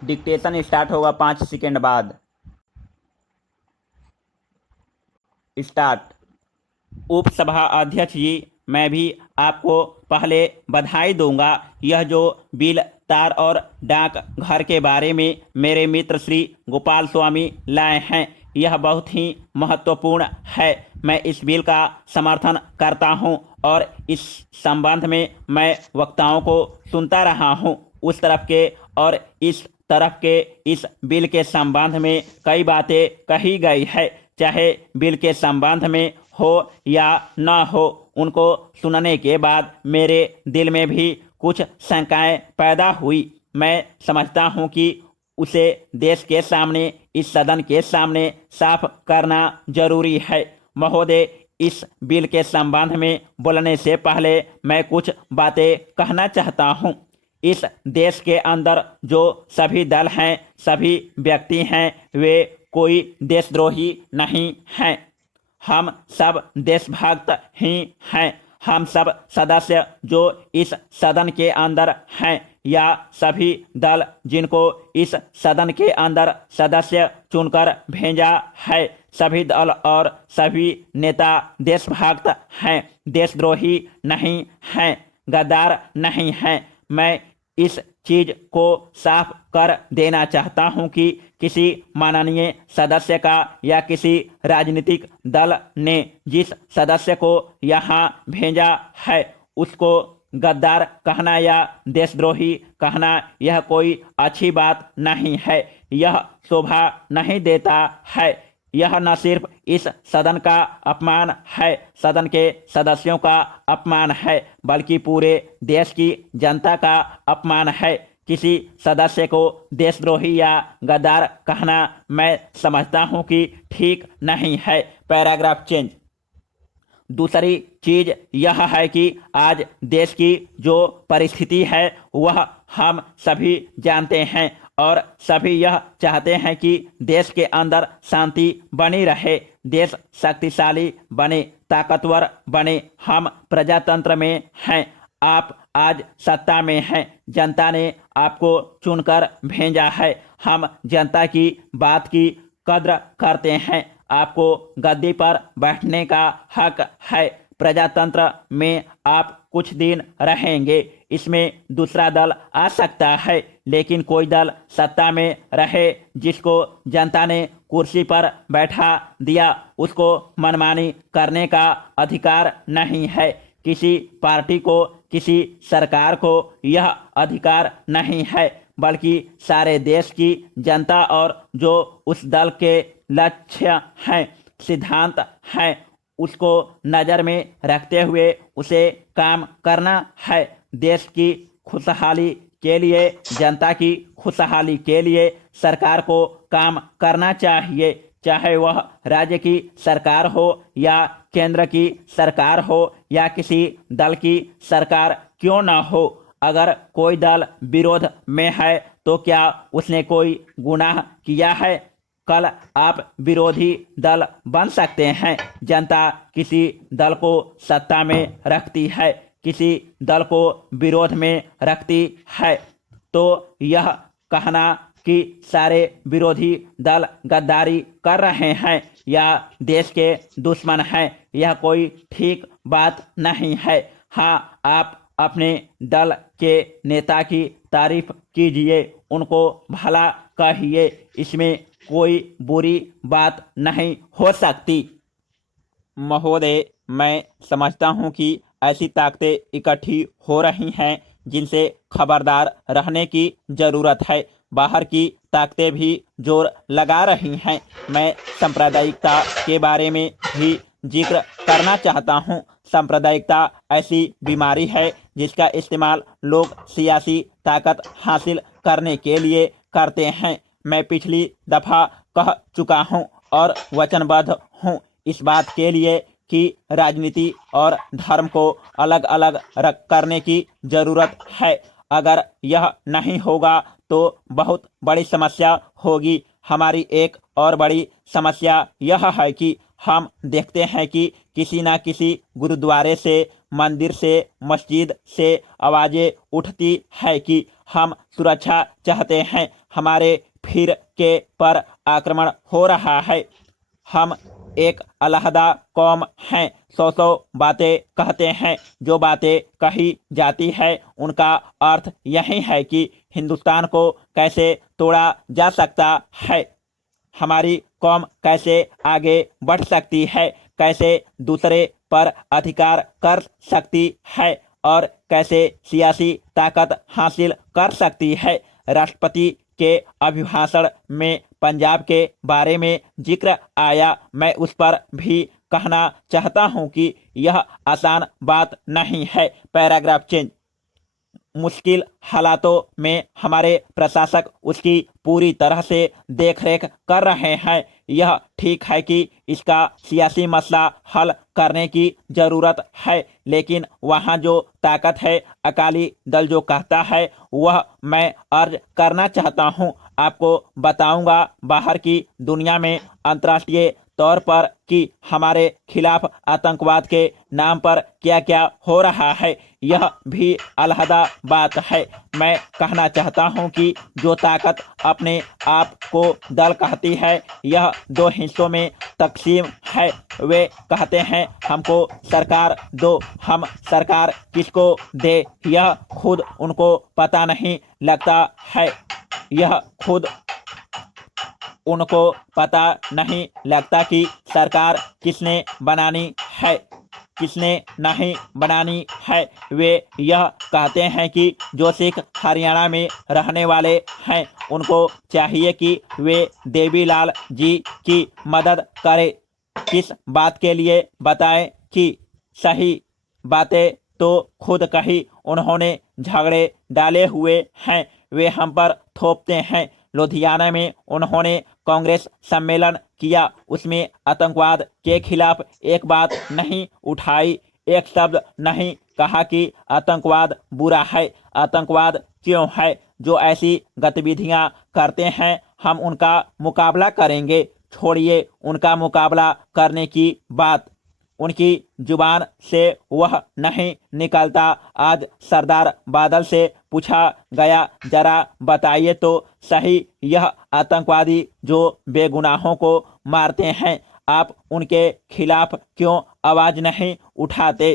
Dictation start होगा 5 second बाद। Start. उपसभा अध्यक्ष जी, मैं भी आपको पहले बधाई दूंगा। यह जो बिल तार और डाक घर के बारे में मेरे मित्र श्री गोपाल स्वामी लाए हैं, यह बहुत ही महत्वपूर्ण है। मैं इस बिल का समर्थन करता हूं और इस संबंध में मैं वक्ताओं को सुनता रहा हूं। उस तरफ के और इस तरफ के इस बिल के संबंध में कई बातें कही गई है। चाहे बिल के संबंध में हो या न हो, उनको सुनने के बाद मेरे दिल में भी कुछ शंकाएं पैदा हुई। मैं समझता हूं कि उसे देश के सामने, इस सदन के सामने साफ करना जरूरी है। महोदय, इस बिल के संबंध में बोलने से पहले मैं कुछ बातें कहना चाहता हूं। इस देश के अंदर जो सभी दल हैं, सभी व्यक्ति हैं, वे कोई देशद्रोही नहीं हैं। हम सब देशभक्त ही हैं। हम सब सदस्य जो इस सदन के अंदर हैं, या सभी दल जिनको इस सदन के अंदर सदस्य चुनकर भेजा है, सभी दल और सभी नेता देशभक्त हैं, देशद्रोही नहीं हैं, गद्दार नहीं हैं। मैं इस चीज को साफ कर देना चाहता हूं कि किसी माननीय सदस्य का या किसी राजनीतिक दल ने जिस सदस्य को यहाँ भेजा है, उसको गद्दार कहना या देशद्रोही कहना, यह कोई अच्छी बात नहीं है। यह शोभा नहीं देता है। यह न सिर्फ इस सदन का अपमान है, सदन के सदस्यों का अपमान है, बल्कि पूरे देश की जनता का अपमान है। किसी सदस्य को देशद्रोही या गद्दार कहना मैं समझता हूं कि ठीक नहीं है। Paragraph change. दूसरी चीज यह है कि आज देश की जो परिस्थिति है वह हम सभी जानते हैं और सभी यह चाहते हैं कि देश के अंदर शांति बनी रहे, देश शक्तिशाली बने, ताकतवर बने। हम प्रजातंत्र में हैं। आप आज सत्ता में हैं। जनता ने आपको चुनकर भेजा है। हम जनता की बात की कद्र करते हैं। आपको गद्दी पर बैठने का हक है। प्रजातंत्र में आप कुछ दिन रहेंगे, इसमें दूसरा दल आ सकता है, लेकिन कोई दल सत्ता में रहे जिसको जनता ने कुर्सी पर बैठा दिया, उसको मनमानी करने का अधिकार नहीं है। किसी पार्टी को, किसी सरकार को यह अधिकार नहीं है, बल्कि सारे देश की जनता और जो उस दल के लक्ष्य हैं, सिद्धांत हैं, उसको नज़र में रखते हुए उसे काम करना है। देश की खुशहाली के लिए, जनता की खुशहाली के लिए सरकार को काम करना चाहिए, चाहे वह राज्य की सरकार हो या केंद्र की सरकार हो या किसी दल की सरकार क्यों न हो। अगर कोई दल विरोध में है तो क्या उसने कोई गुनाह किया है? कल आप विरोधी दल बन सकते हैं। जनता किसी दल को सत्ता में रखती है, किसी दल को विरोध में रखती है, तो यह कहना कि सारे विरोधी दल गद्दारी कर रहे हैं या देश के दुश्मन हैं, यह कोई ठीक बात नहीं है। हाँ, आप अपने दल के नेता की तारीफ कीजिए, उनको भला कहिए, इसमें कोई बुरी बात नहीं हो सकती। महोदय, मैं समझता हूं कि ऐसी ताकतें इकट्ठी हो रही हैं जिनसे खबरदार रहने की ज़रूरत है। बाहर की ताकतें भी जोर लगा रही हैं। मैं सांप्रदायिकता के बारे में भी जिक्र करना चाहता हूं। सांप्रदायिकता ऐसी बीमारी है जिसका इस्तेमाल लोग सियासी ताकत हासिल करने के लिए करते हैं। मैं पिछली दफ़ा कह चुका हूं और वचनबद्ध हूं इस बात के लिए कि राजनीति और धर्म को अलग अलग रख करने की ज़रूरत है। अगर यह नहीं होगा तो बहुत बड़ी समस्या होगी। हमारी एक और बड़ी समस्या यह है कि हम देखते हैं कि किसी न किसी गुरुद्वारे से मंदिर से, मस्जिद से आवाज़ें उठती है कि हम सुरक्षा चाहते हैं, हमारे फिरके पर आक्रमण हो रहा है, हम एक अलहदा कौम हैं। सौ बातें कहते हैं। जो बातें कही जाती है उनका अर्थ यही है कि हिंदुस्तान को कैसे तोड़ा जा सकता है, हमारी कौम कैसे आगे बढ़ सकती है, कैसे दूसरे पर अधिकार कर सकती है और कैसे सियासी ताकत हासिल कर सकती है। राष्ट्रपति के अभिभाषण में पंजाब के बारे में जिक्र आया, मैं उस पर भी कहना चाहता हूं कि यह आसान बात नहीं है। Paragraph change. मुश्किल हालातों में हमारे प्रशासक उसकी पूरी तरह से देखरेख कर रहे हैं। यह ठीक है कि इसका सियासी मसला हल करने की ज़रूरत है, लेकिन वहाँ जो ताकत है, अकाली दल जो कहता है, वह मैं अर्ज करना चाहता हूँ। आपको बताऊंगा बाहर की दुनिया में अंतर्राष्ट्रीय तौर पर कि हमारे खिलाफ आतंकवाद के नाम पर क्या क्या हो रहा है। यह भी अलहदा बात है। मैं कहना चाहता हूं कि जो ताकत अपने आप को दल कहती है, यह दो हिस्सों में तकसीम है। वे कहते हैं हमको सरकार दो, हम सरकार किसको दे यह खुद उनको पता नहीं लगता है। यह खुद उनको पता नहीं लगता कि सरकार किसने बनानी है, किसने नहीं बनानी है। वे यह कहते हैं कि जो सिख हरियाणा में रहने वाले हैं, उनको चाहिए कि वे देवीलाल जी की मदद करें। किस बात के लिए बताएं कि सही बातें तो खुद कही उन्होंने झगड़े डाले हुए हैं, वे हम पर थोपते हैं। लुधियाना में उन्होंने कांग्रेस सम्मेलन किया, उसमें आतंकवाद के खिलाफ एक बात नहीं उठाई, एक शब्द नहीं कहा कि आतंकवाद बुरा है। आतंकवाद क्यों है? जो ऐसी गतिविधियां करते हैं हम उनका मुकाबला करेंगे। छोड़िए उनका मुकाबला करने की बात, उनकी जुबान से वह नहीं निकलता। आज सरदार बादल से पूछा गया, जरा बताइए तो सही, यह आतंकवादी जो बेगुनाहों को मारते हैं, आप उनके खिलाफ क्यों आवाज नहीं उठाते?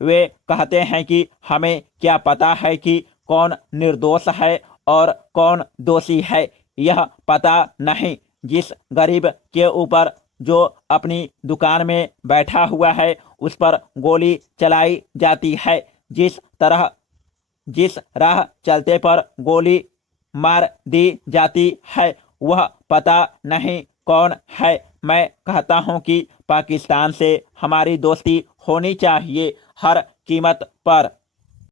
वे कहते हैं कि हमें क्या पता है कि कौन निर्दोष है और कौन दोषी है, यह पता नहीं। जिस गरीब के ऊपर जो अपनी दुकान में बैठा हुआ है उस पर गोली चलाई जाती है, जिस राह चलते पर गोली मार दी जाती है, वह पता नहीं कौन है। मैं कहता हूं कि पाकिस्तान से हमारी दोस्ती होनी चाहिए हर कीमत पर।